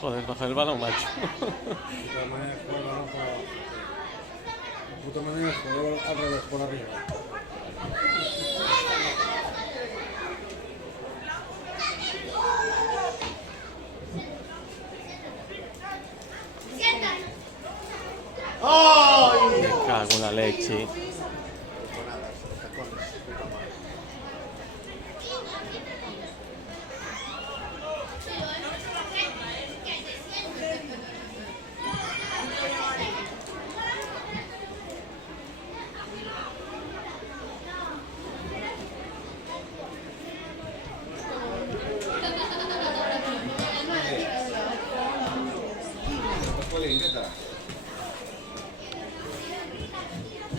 Joder, baja el balón, macho. Puta manera de jugar el balón por abajo. Puta manera de jugar al revés, por arriba. Me cago en la leche.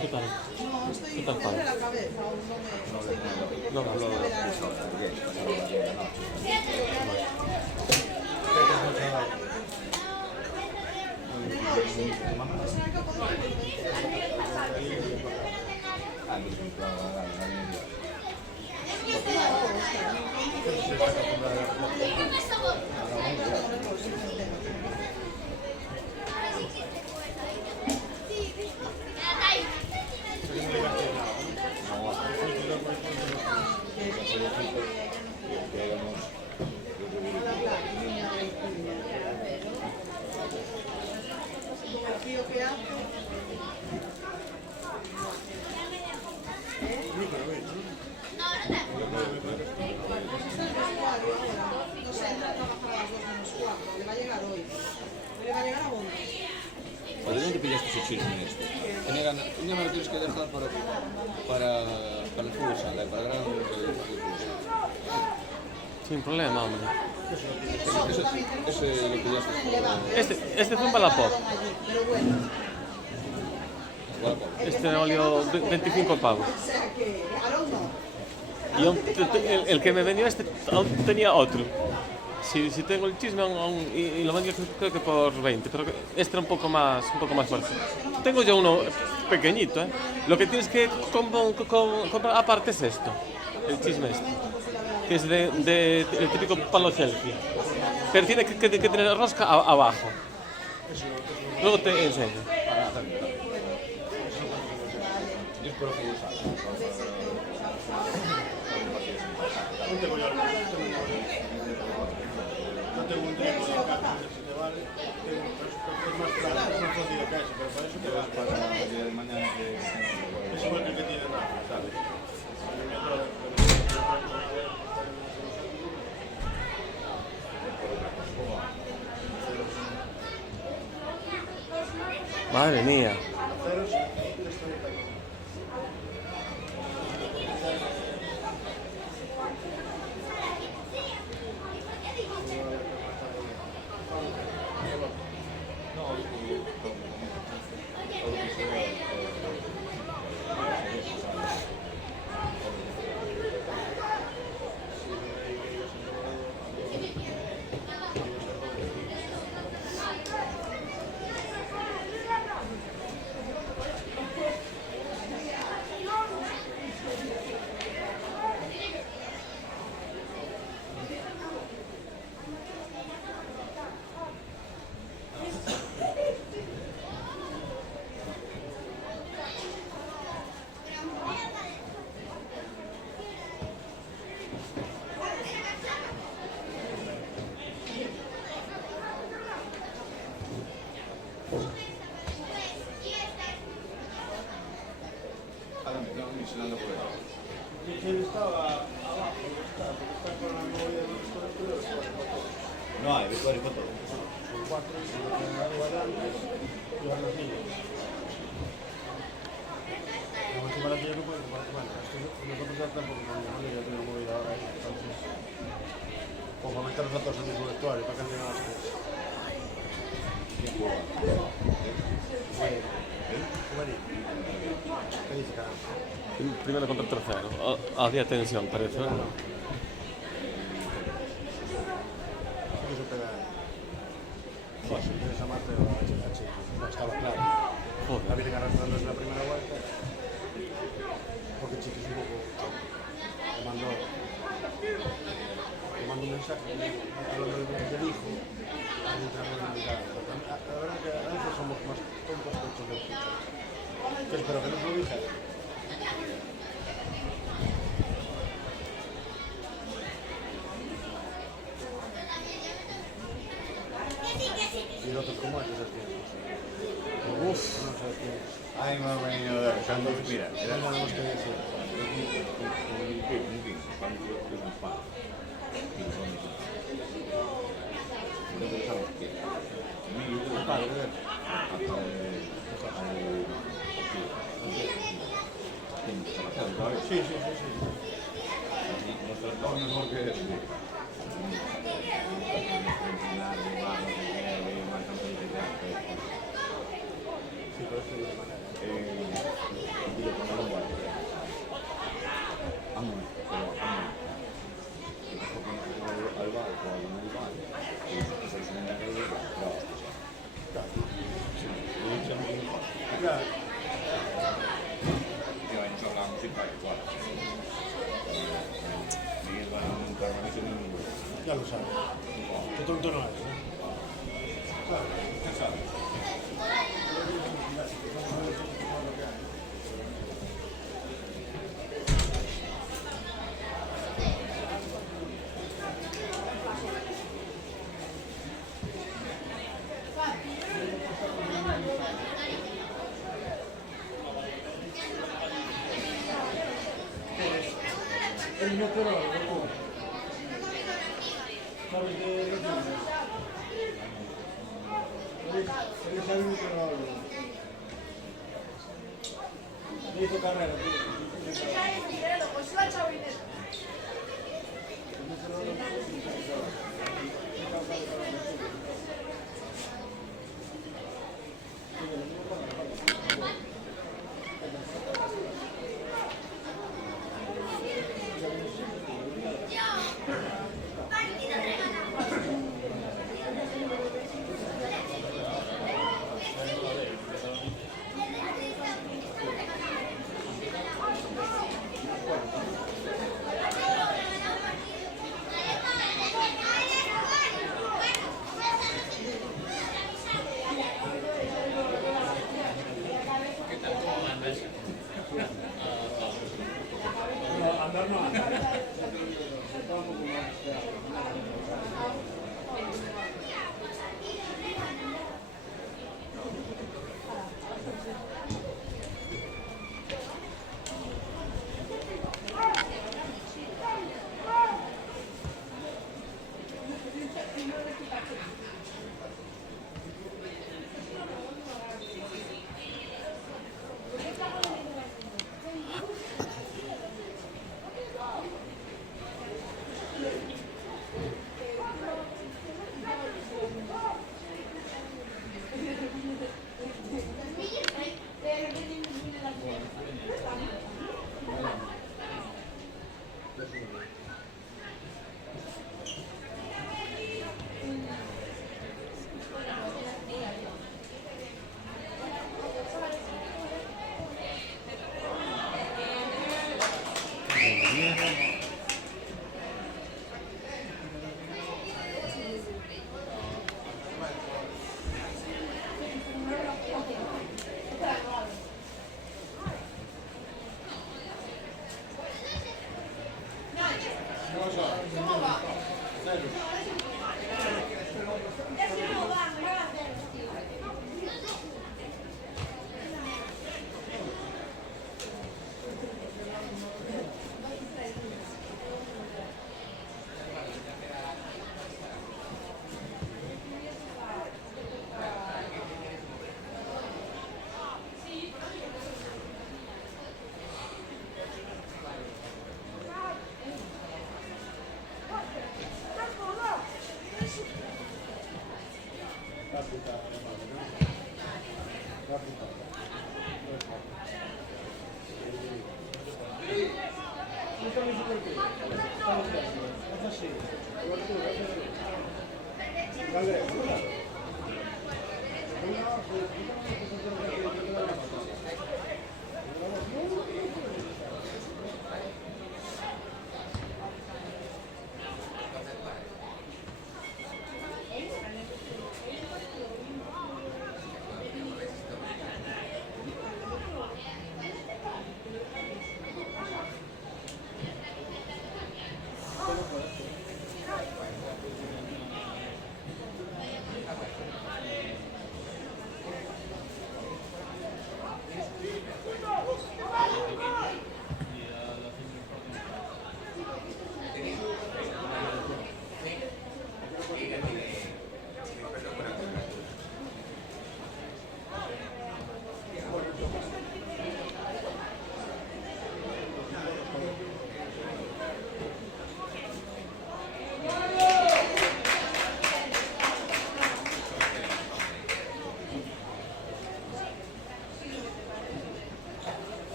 ¿Qué tal? ¿Qué tal, padre? No, no, no. ¿De dónde pillaste ese chisme este? Un día me lo tienes que dejar para el futsal, para el gran... Sin problema, hombre. Ese lo pillaste. Este fue en Wallapop. Este me valió 25 pavos. Y el que me vendió este aún tenía otro. Si tengo el chisme y lo vendí creo que por 20, pero este era un poco más fuerte. Tengo yo uno pequeñito, ¿eh? Lo que tienes que comprar aparte es esto, el chisme este, que es el típico palo selfie. Pero tiene que tener rosca abajo. Luego te enseño. No tengo un día por la casa, si te vale, es más claro, es más jodido que ese, pero para eso te vale. Es igual que el que tiene Rafa, ¿sabes? Madre mía. Él estaba abajo, está con la movida de los colectores. No hay, vestuario para todo. Son 4 y se lo tienen arriba de antes y van los niños. La última la tiene que poner, bueno, nosotros ya tampoco no ya tenemos movida ahora, entonces, o para meterlos a todos en el mismo vestuario, para que anden a las cosas. ¿Quién juega? ¿Qué dice Caramba? Primero contra tercero. Había tensión, parece. ¿No? Eso pega. Fácil, tienes a Marte o a Chico. No, estaba claro. La vienen arrastrando desde la primera vuelta. Porque Chico es un poco. Le mando un mensaje hablando del hijo. ahí entramos en mitad. La verdad que a veces somos más tontos que hechos de puta. Que espero que no se lo dije. Y los otros como estos tiempos. Uf, no sabes quién es. Ay, me ha venido de Santos, mira, Ya tenemos que decir. Padre, sí, sí, sí, sí. Sí, pero esto de manera. Claro, ya lo sabes. Qué tonto no es, ¿eh? Claro. El meteorólogo, ¿sabes de los nombres? Él es el meteorólogo. Le hizo carrera, andar no anda.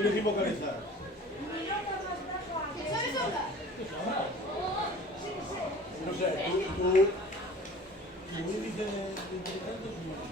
Tienes que vocalizar. No sé, tu índice de inteligencia es muy...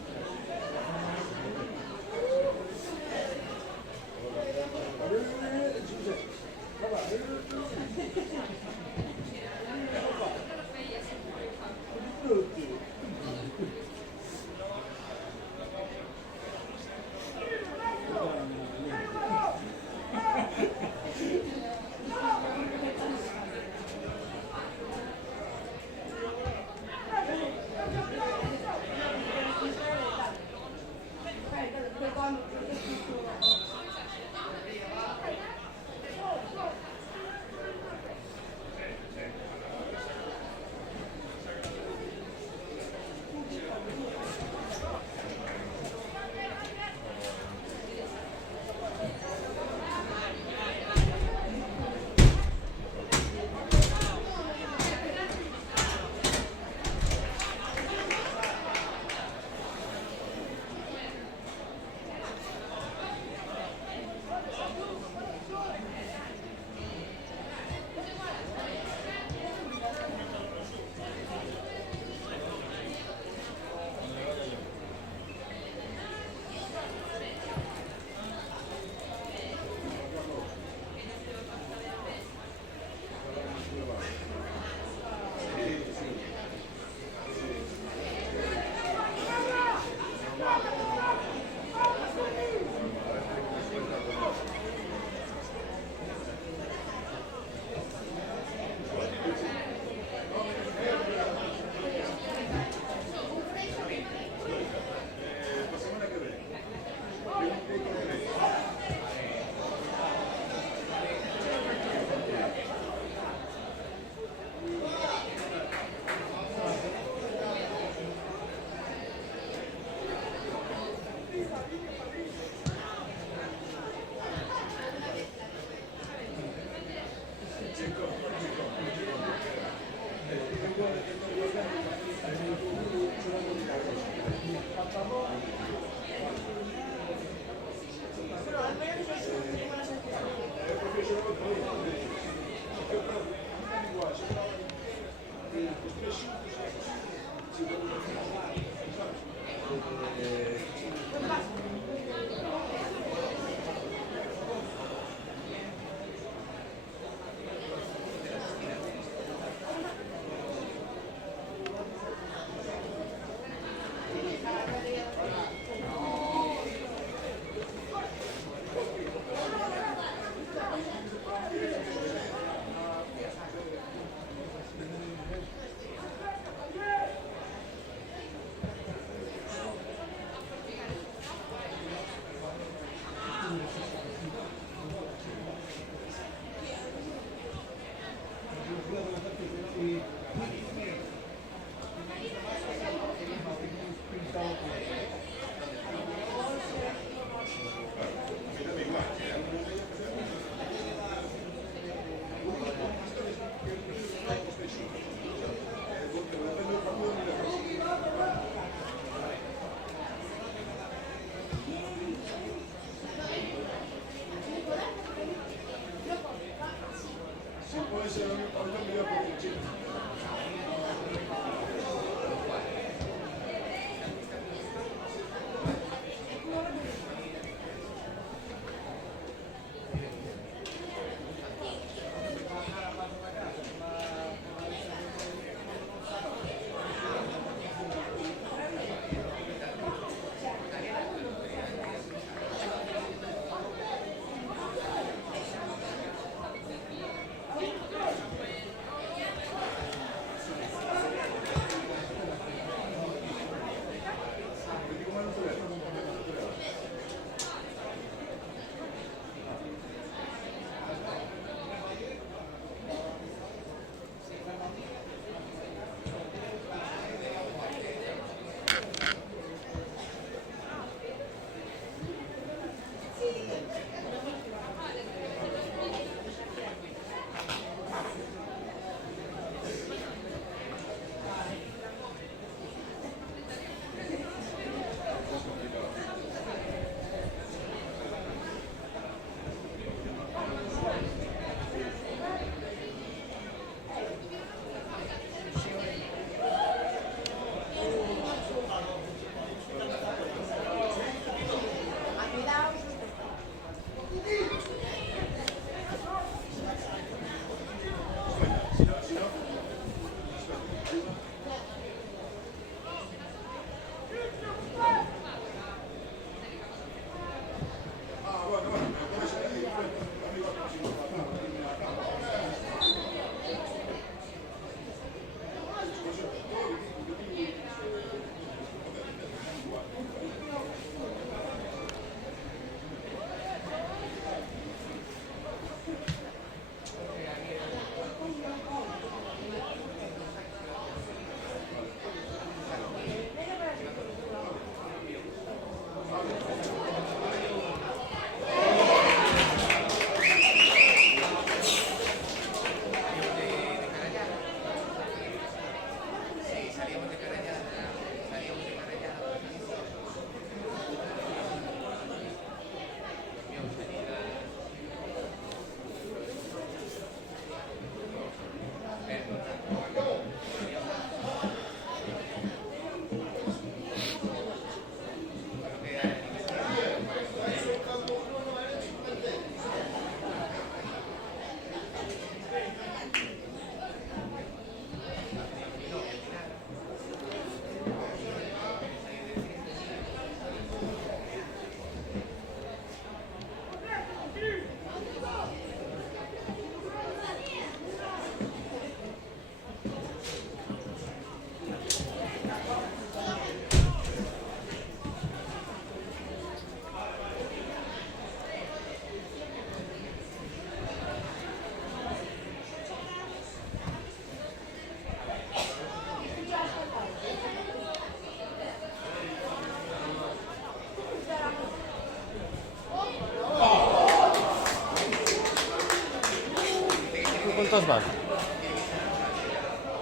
¿Cuántos van?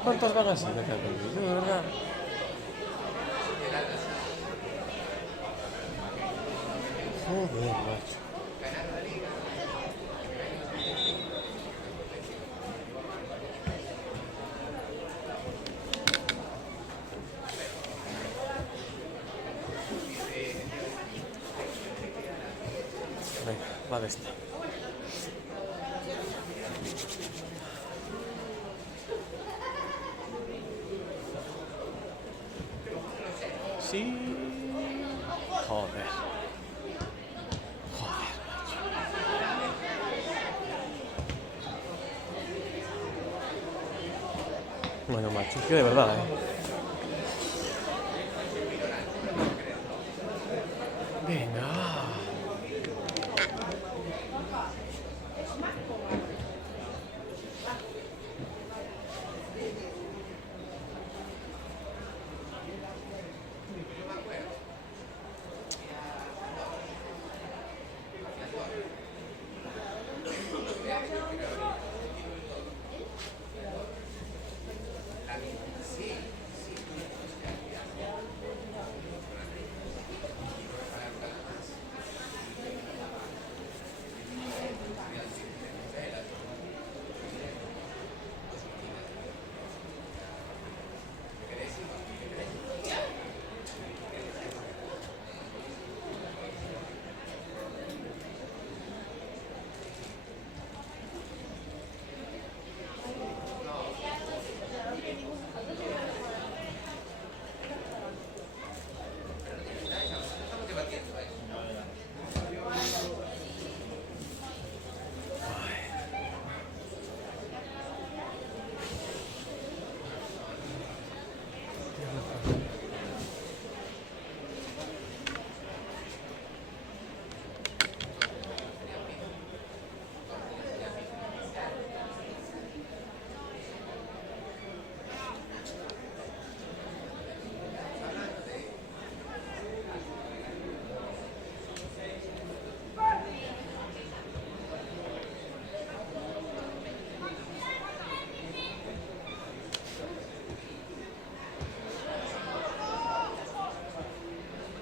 ¿Cuántos van así? Me cago en Dios, de verdad. Joder, macho. Venga, va de esta. Sí. Joder. Joder, macho. Bueno, macho, es que de verdad, Venga.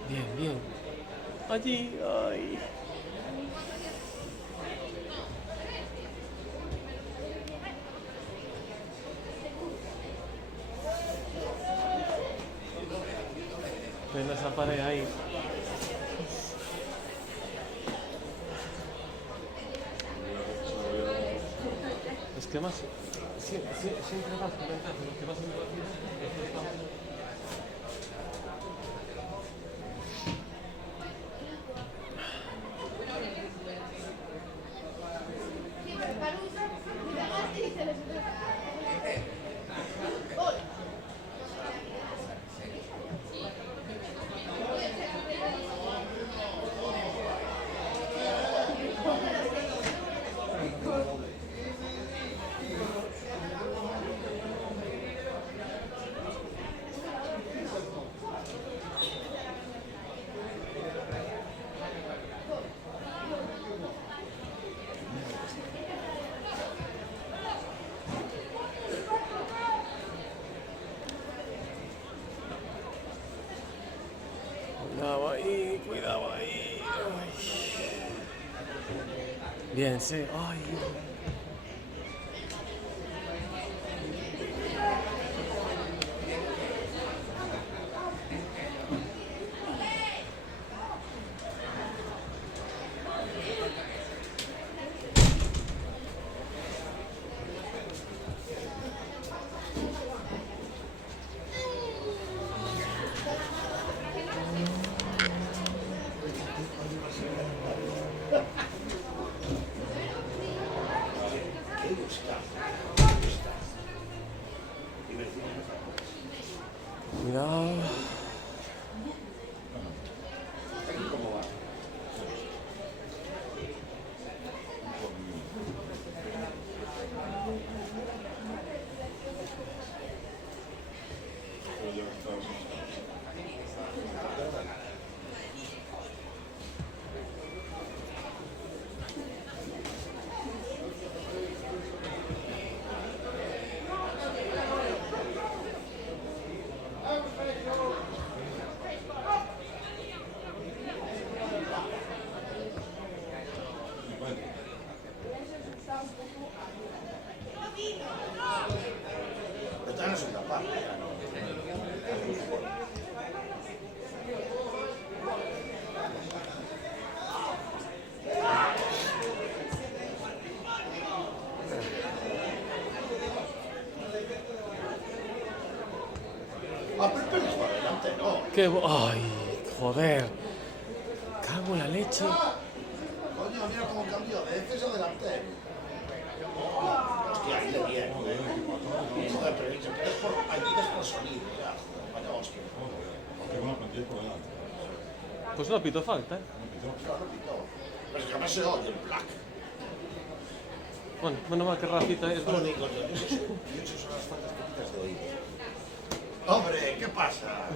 Bien, bien. Allí, ay. Ven esa pared ahí. Es que más. Siempre vas comentando lo que vas a ver. Cuidado ahí. Ay. Bien, sí. Ay. Ay, joder. Cago en la leche. Coño, mira cómo cambió. De defensa adelante. Hostia, ahí le viene. Joder, pero es por, aquí es por sonido, ya. Vaya hostia. Pues no pito falta, ¿eh? Claro, pito. Pero es que no se oye el black. Bueno, menos mal que Rafita es Pero bueno. digo, yo eso son las faltas poquitas de oído. Hombre, ¿qué pasa?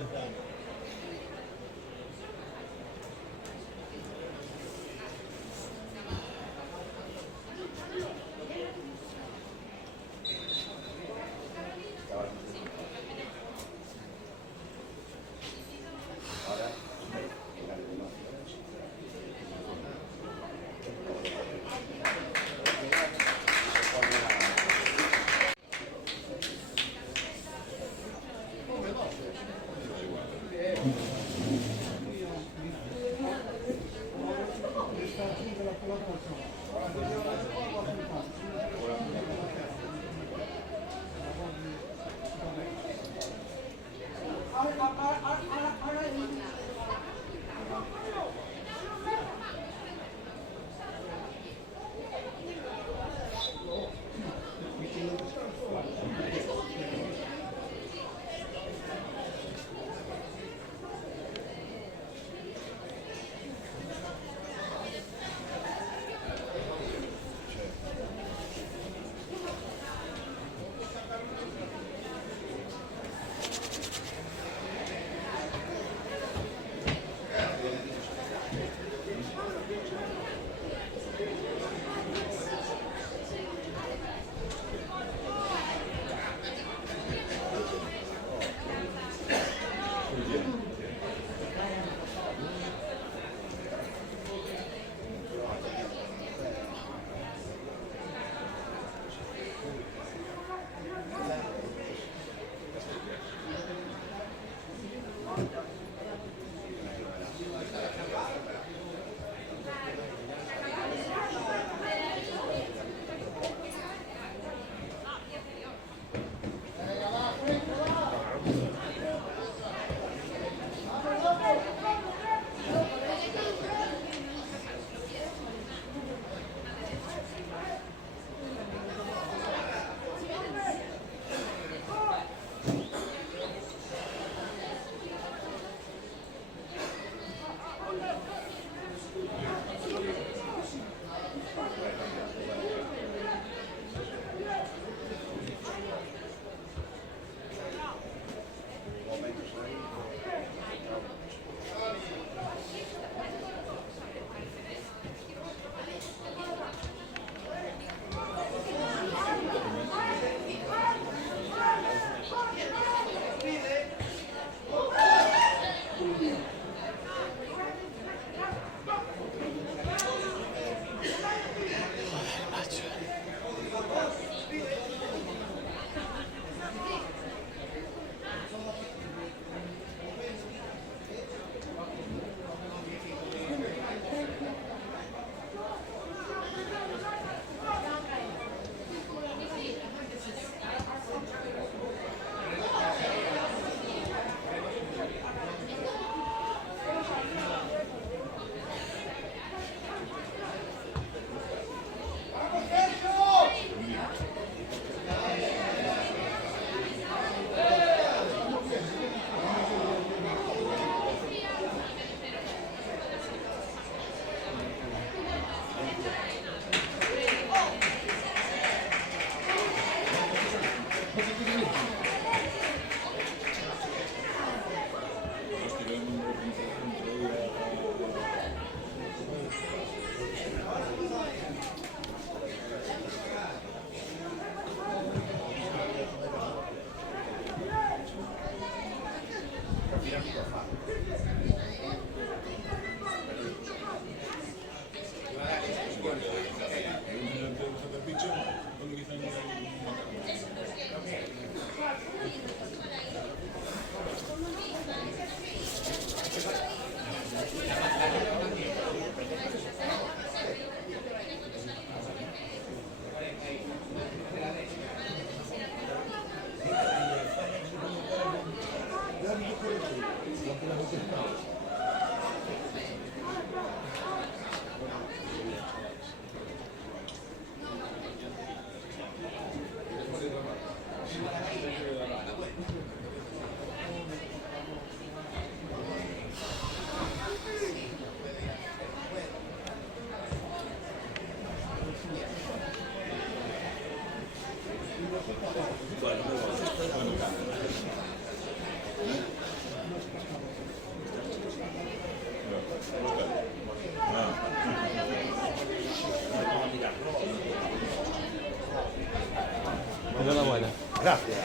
Gracias.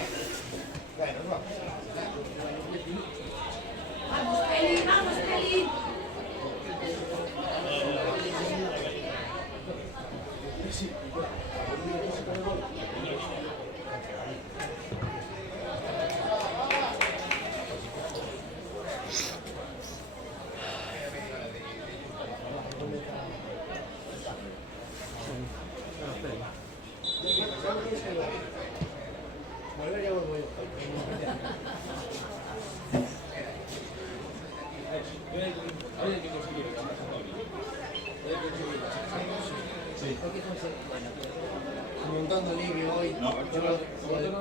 Vamos, Kelly, vamos, Kelly. Montando ligue hoy. No, Joder,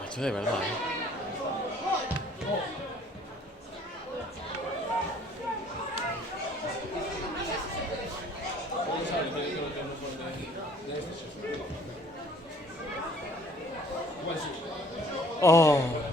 macho, de verdad, Oh.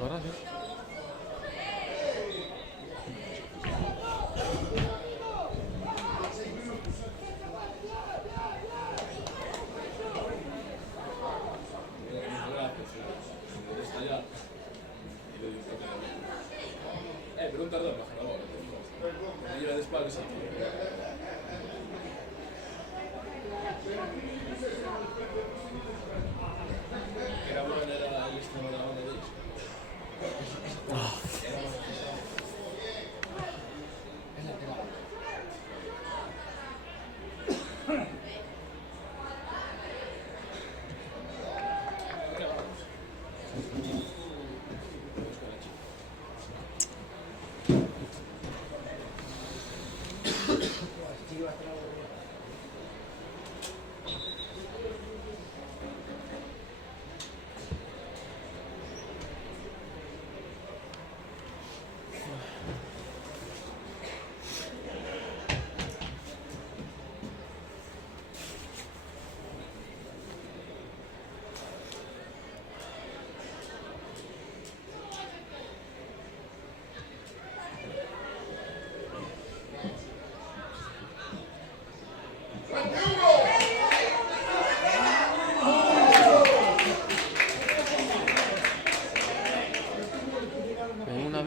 Ahora sí. Pero un tardón bajo la bola. Me lleva de espaldas y era buena, era el extremo de la banda de ellos.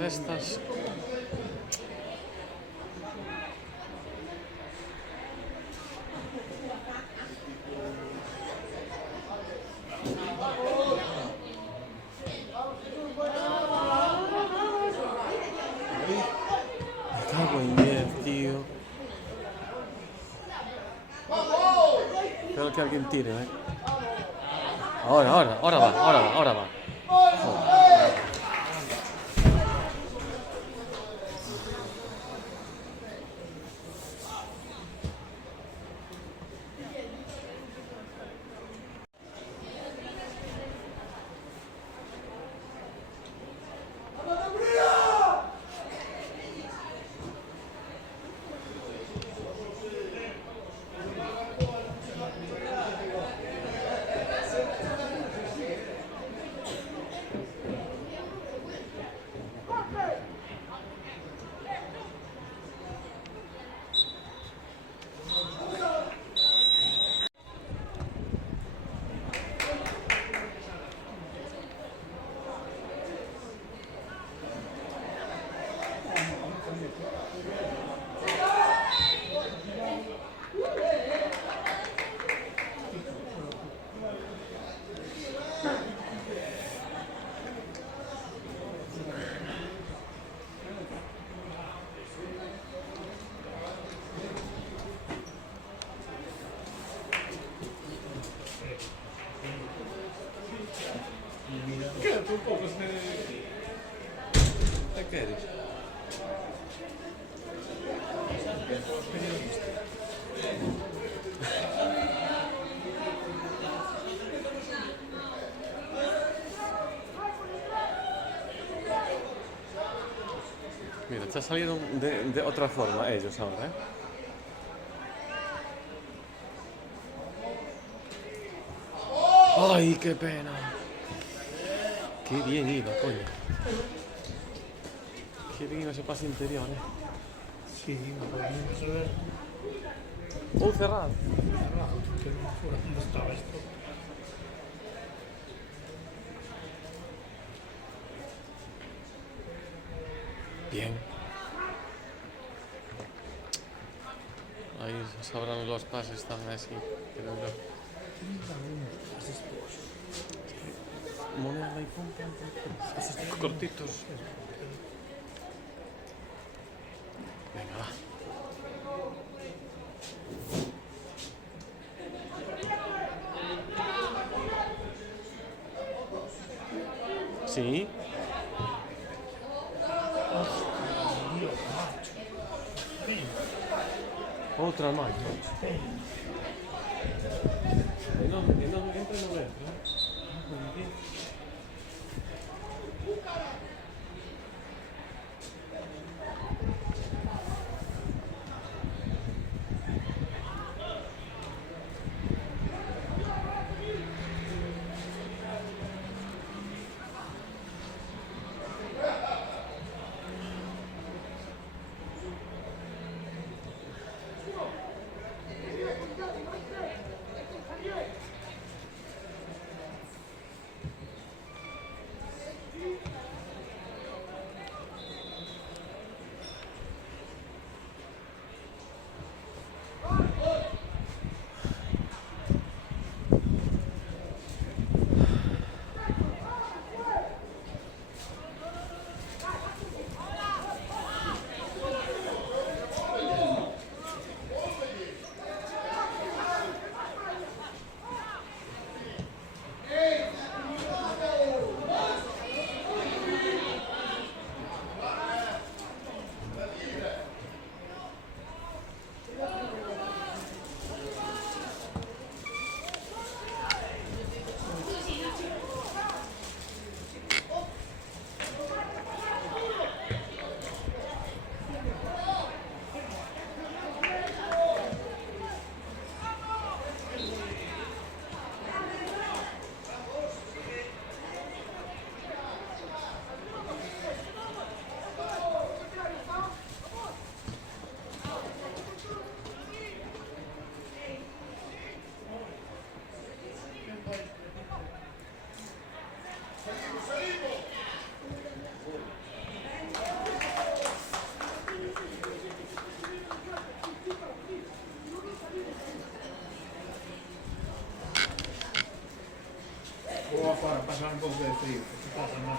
destas. Me cago en 10, tío. Espero que alguien tire, Ahora va. Quédate un pouco este... Que queres? Mira, te ha salido de otra forma ellos ahora, ¡Ay, qué pena! Qué bien iba, coño. Qué bien iba ese pase interior, Sí, no podemos resolver. Cerrado. Cerrado, porque no fuera donde estaba esto. Bien. Ahí sabrán los pases también así, creo yo. Moneda y punta, esos cortitos. Venga, va. Sí. Otra más. No entra y no ve. pasar un pouco de frío. Que pasa, non?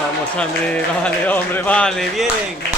Vamos, André, vale, hombre, vale, bien.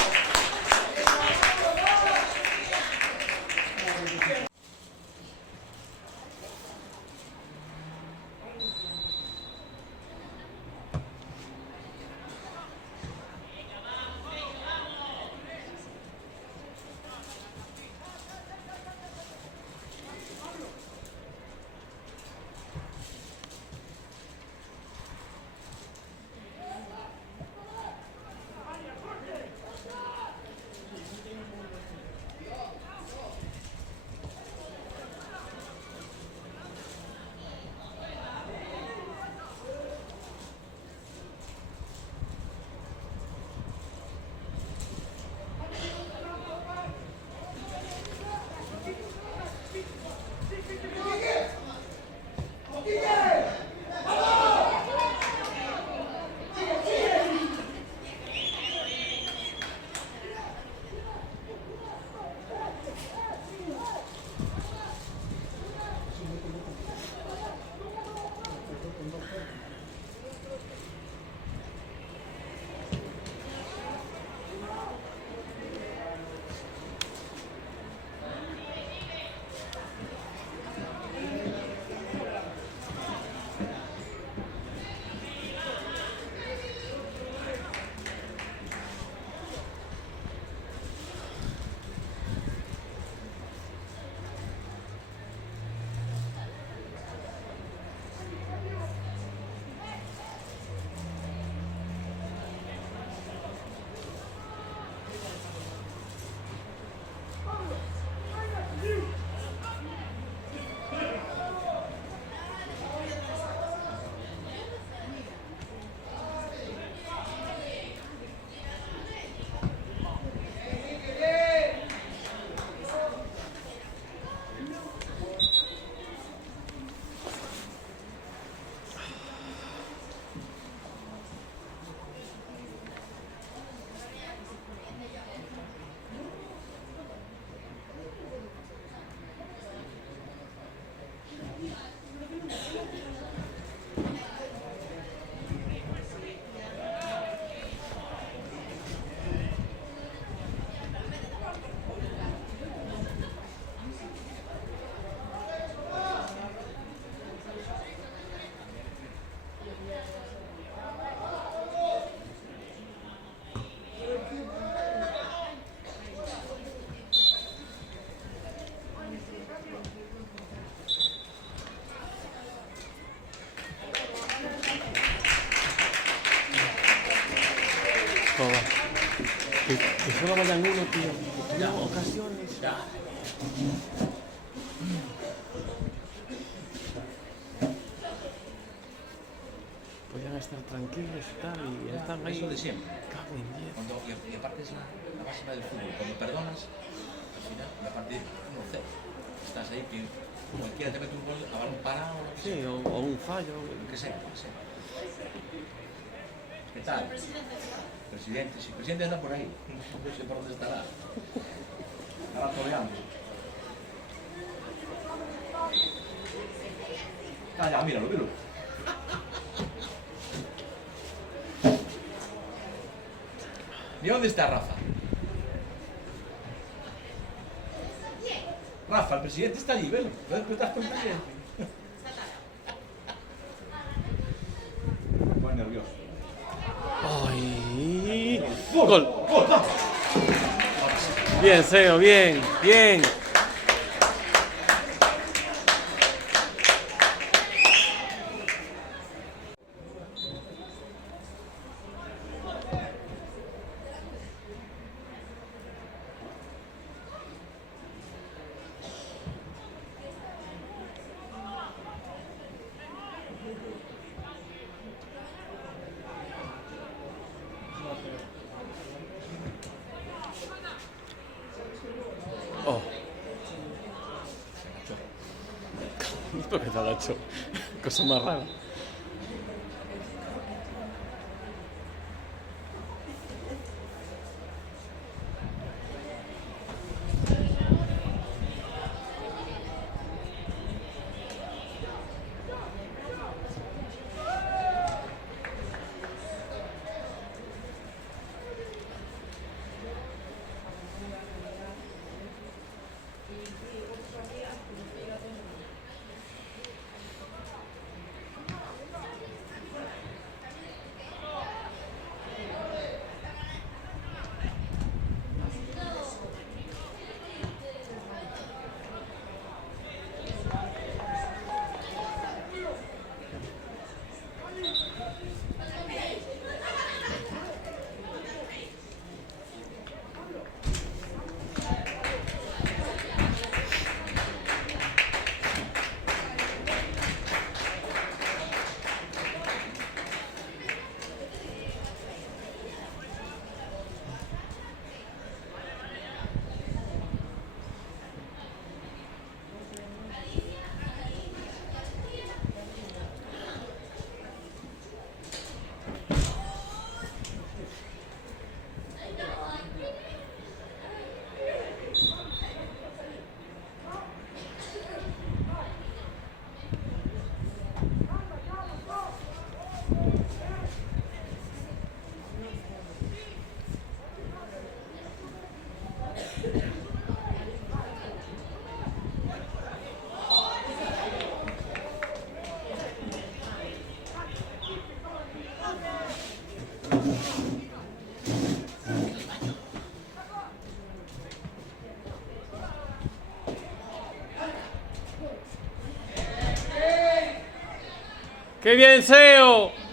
Joder. Que solo vayan uno, tío. Que tengan ocasiones. Podrían estar tranquilos y tal, y están ahí. Eso de siempre. Cago en 10. Y aparte es la máxima del fútbol. Cuando perdonas, al final, la partida 1-0. Estás ahí que cualquiera te mete un gol a balón parado o lo que Sí, sea. o un fallo. Lo que sea, lo que sea. ¿Qué tal? Presidente, si el presidente anda por ahí, no sé por dónde estará. Estará toreando. Calla, míralo, míralo. ¿Y dónde está Rafa? Rafa, el presidente está allí, velo. ¿Puedes estás con el presidente? Muy nervioso. ¡Ay! ¡Gol! Bien, Seo, bien, bien. Oh. ¿Esto qué te ha hecho? Cosa más rara. ¡Qué bien, Seo!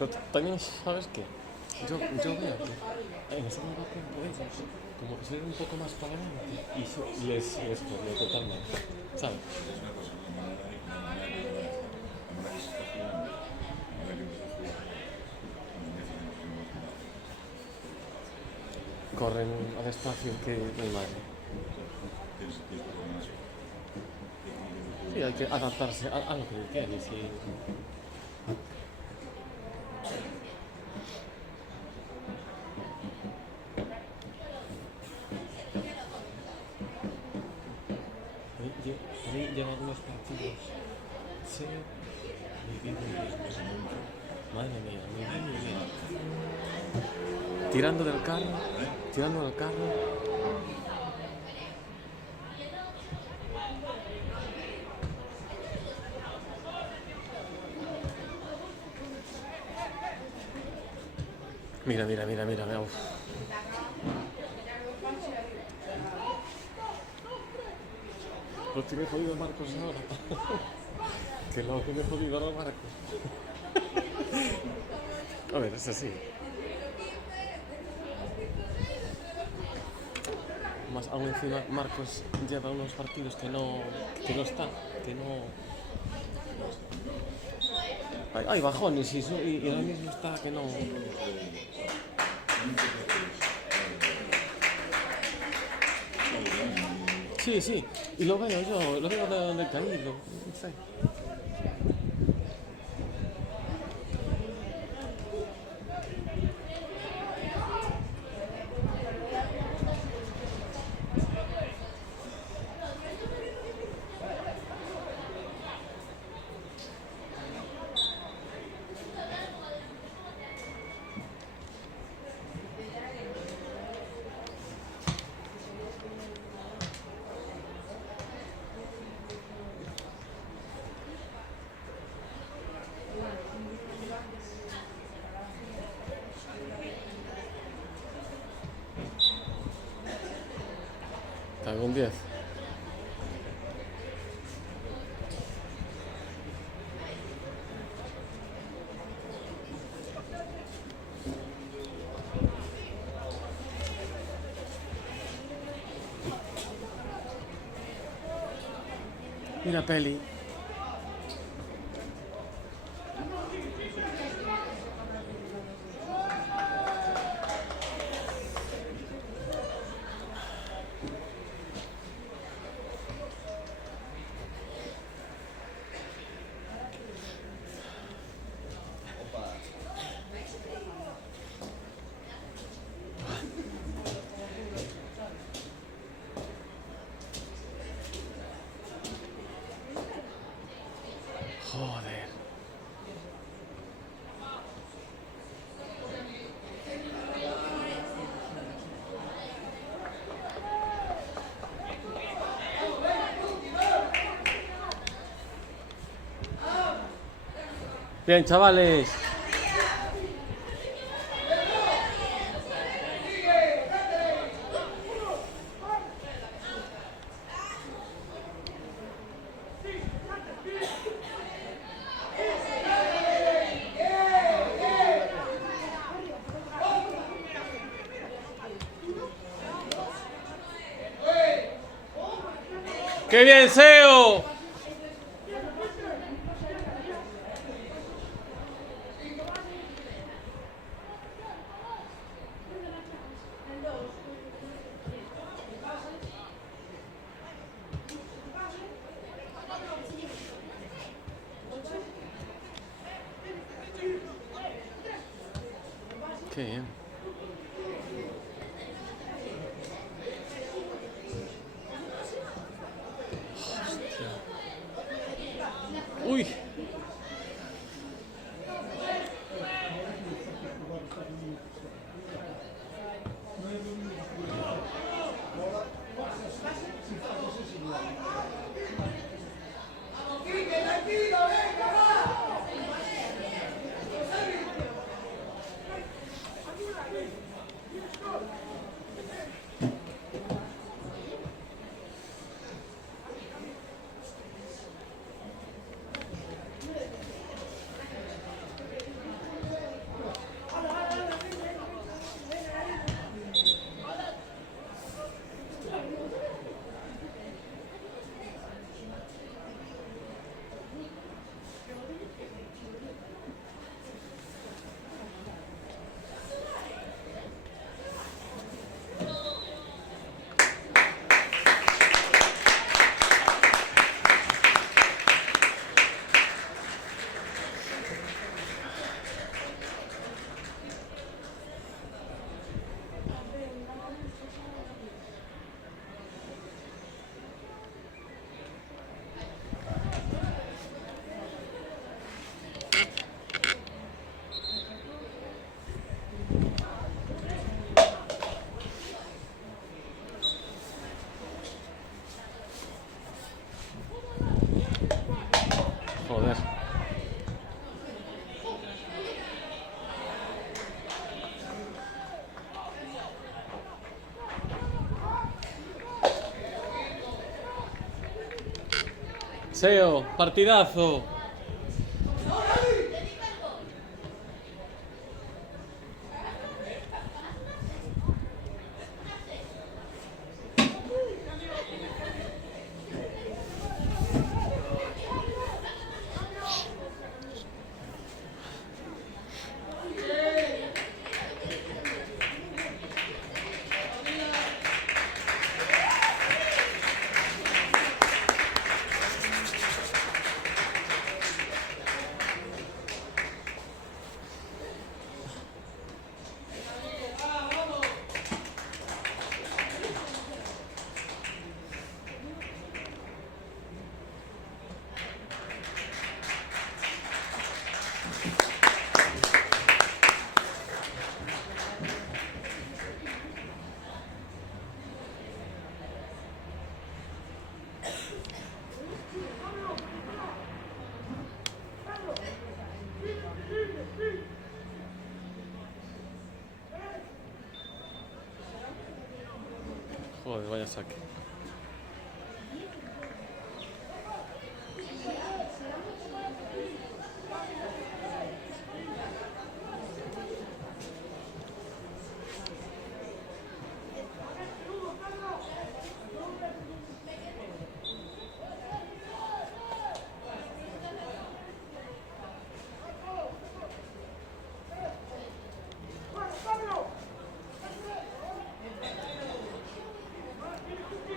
Pero también, ¿sabes qué? Yo veo que en ese nuevo tiempo ellos como que se ven un poco más para adelante y les jode totalmente, ¿sabes? Corren a despacio que no hay madre. Sí, hay que adaptarse a lo que quieres y... Ahí llevan unos partidos. Sí, muy bien, muy bien. Madre mía, muy bien, muy bien. Tirando del carro, tirando del carro. Mira, mira, mira, mira, mira. Uf. Lo que me he jodido Marcos ahora. Que lo que me he jodido ahora Marcos. A ver, es así. Más aún encima Marcos lleva unos partidos que no está, que no... Hay bajones y ahora mismo está que no... Sí, sí, y lo veo yo, lo veo de caído, no sé. Cago en 10. Mira peli. Joder. Bien, chavales. ¡Qué bien, Seo! Qué bien. Hostia. Uy. Seo, partidazo. Joder, vaya saque.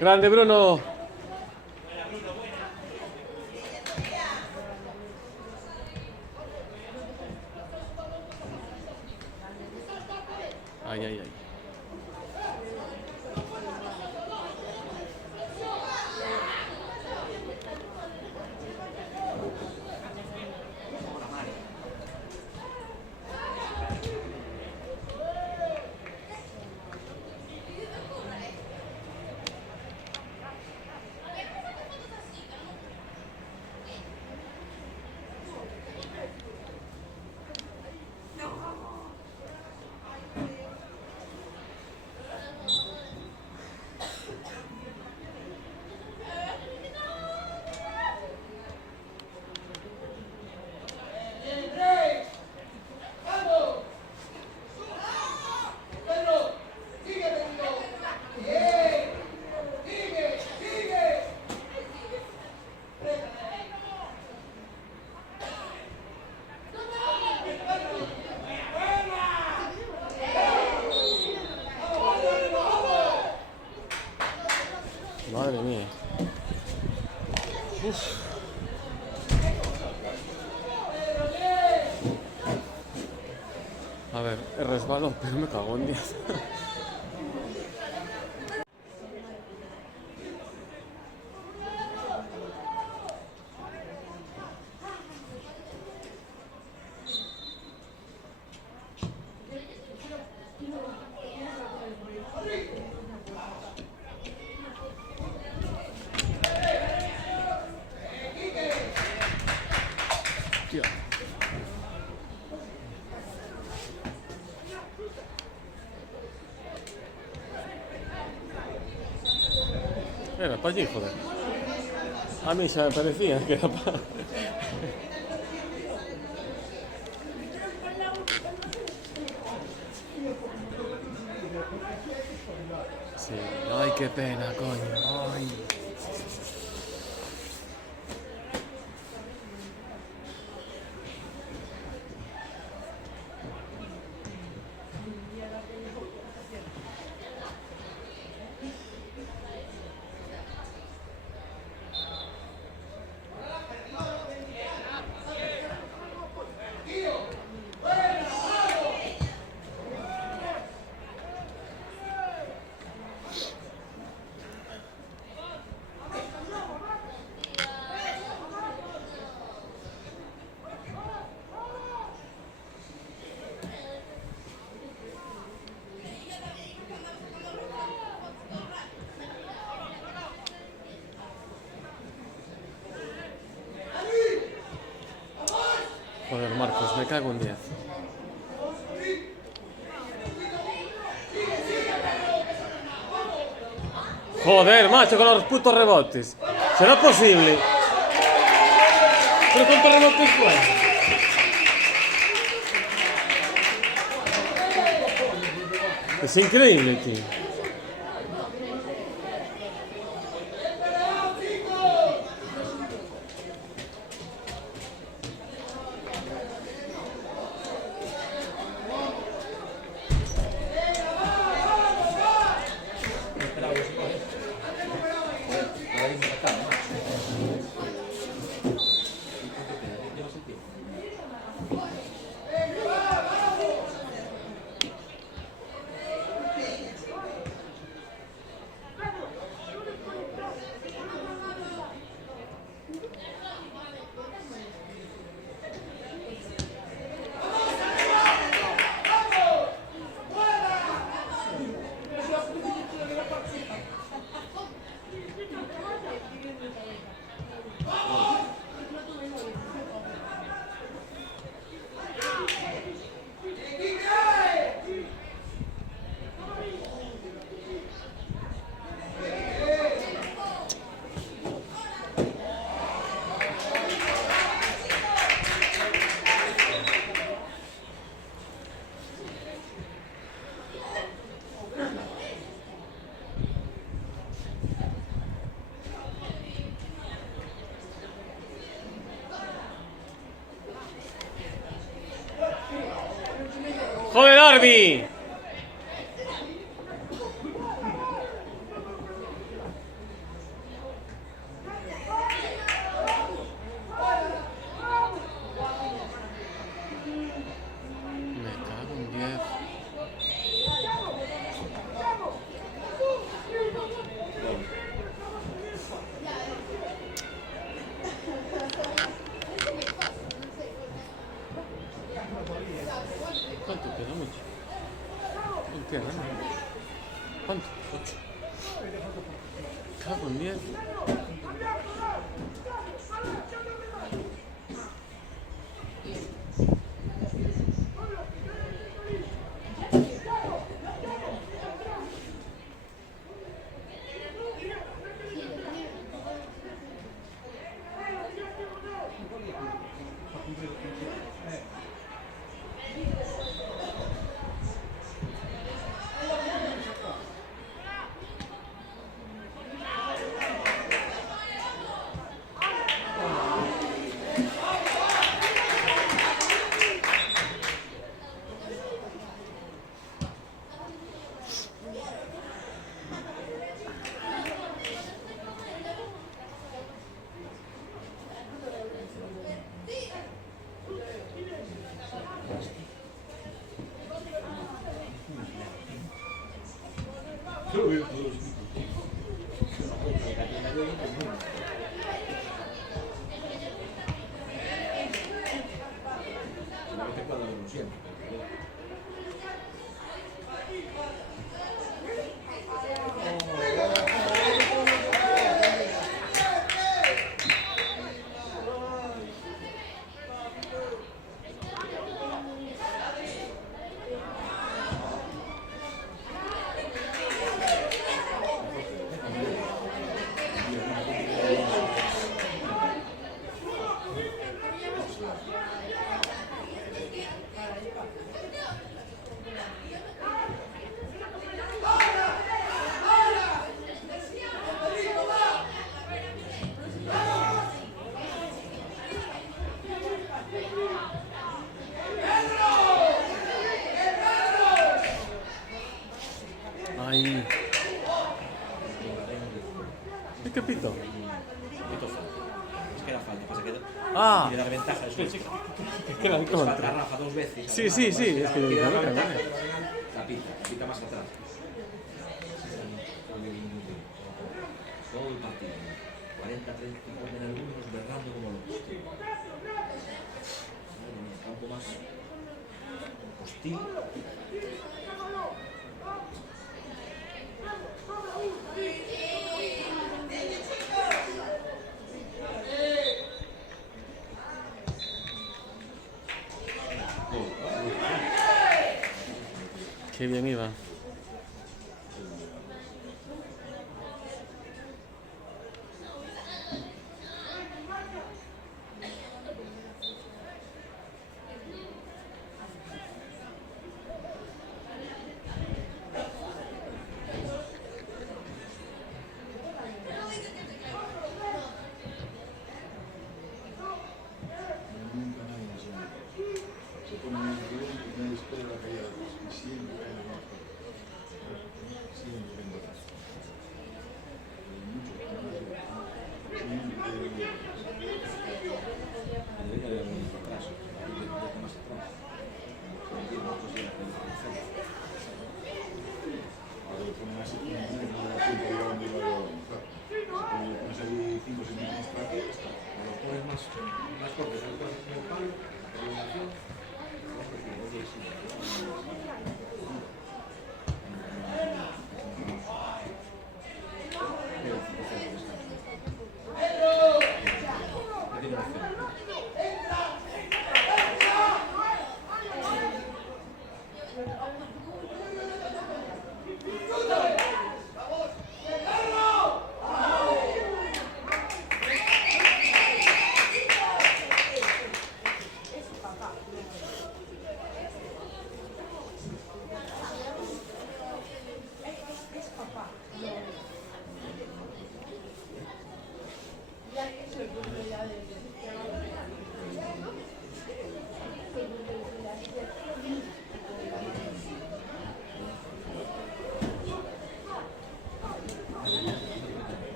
Grande Bruno. Ay, ay, ay. Madre mía. Uf. A ver, he resbalado, pero me cago en 10. Tío. Era para allí, joder. A mí ya me parecía que era para... Sí, ay, qué pena, coño. Ay. Joder, Marcos, me cago en 10. Joder, macho, con los putos rebotes. ¿Será posible? Pero con terremoto igual. Es increíble, tío. ¡Joder, Arby! Me cago en 10. ¿Cuánto queda? Mucho. ¿Cuánto queda? ¿Cuánto? 8. Cago en 10. Ahí. ¿Qué pito? Es que era falta, pasa que Ah. quiere dar ventaja. Es que era el Falta contra. Rafa 2 veces. Sí, sí, sí, es que Quiere dar la claro, ventaja. claro. La pita más atrás. Todo el partido. 40, 30, 50 en algunos, berrando como locos. Un campo más hostil. Qué bien iba. Ahora lo ponen así, como tiempo de donde iba yo a avanzar. Pones ahí 5 centímetros para aquí, está. Lo pones más corto, el palo, la prolongación,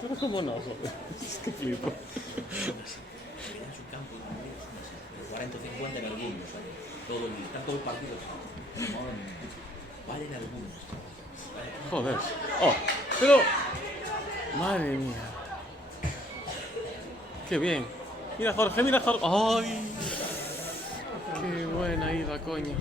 Pero cómo no, joder. Es que flipo. en su campo, 40 o 50 en algunos, todo está todo el partido. Valen algunos. Joder. Oh, pero... Madre mía. Qué bien. Mira Jorge, mira Jorge. ¡Ay! Qué buena ida, coño.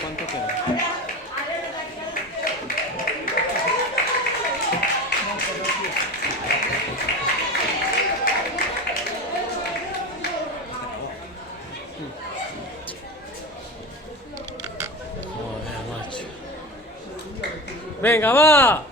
¿Cuánto queda? Joder, macho. ¡Venga, va!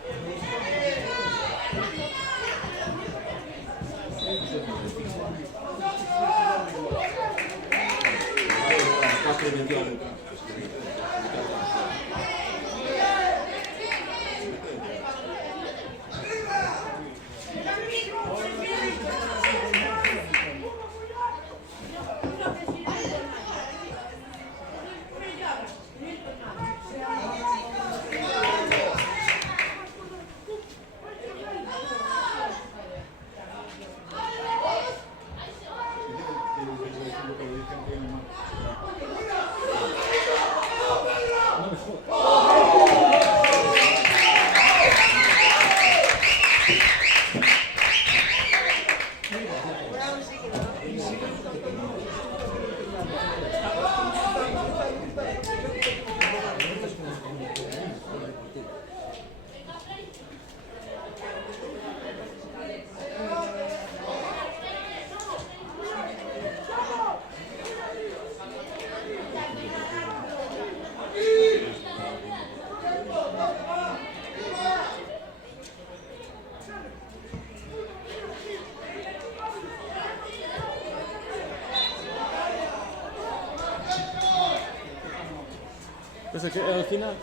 Pensa que al final.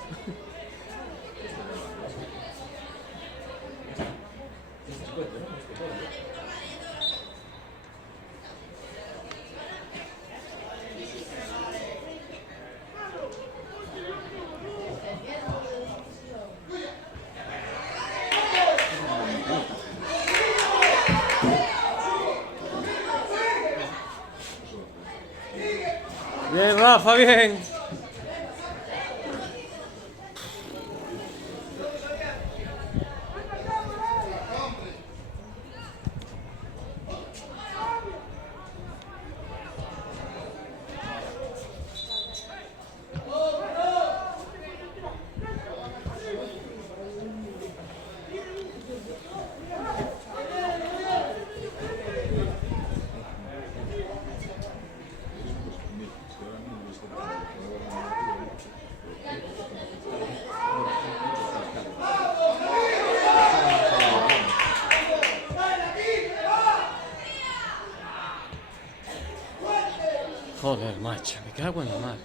Bien, Rafa, bien. Joder, macho, me cago en la mar.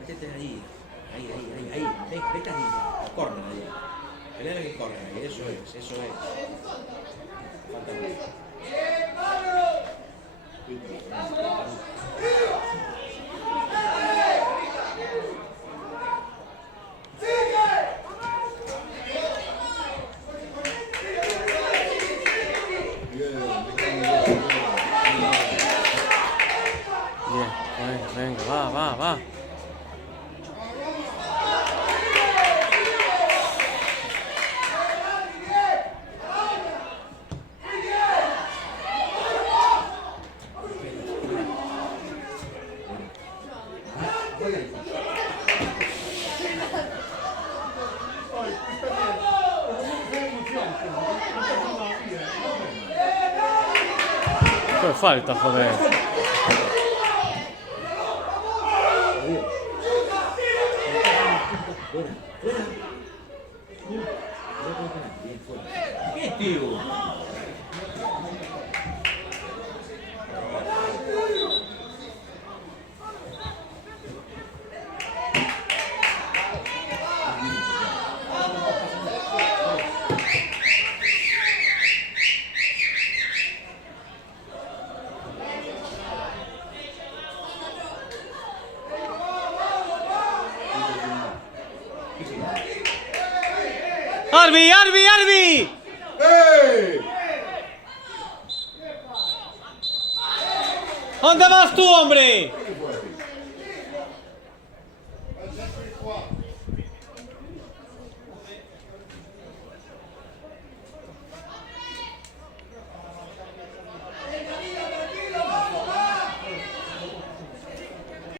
Métete ahí. Vete ahí. Córner ahí. Pelea que corre ahí. Eso es. Falta mucho. Bien, venga, va. Fue falta, joder. ¿Qué, tío? ¡Arbi! ¡Eh! ¿Dónde vas tú, hombre? ¿Qué fue?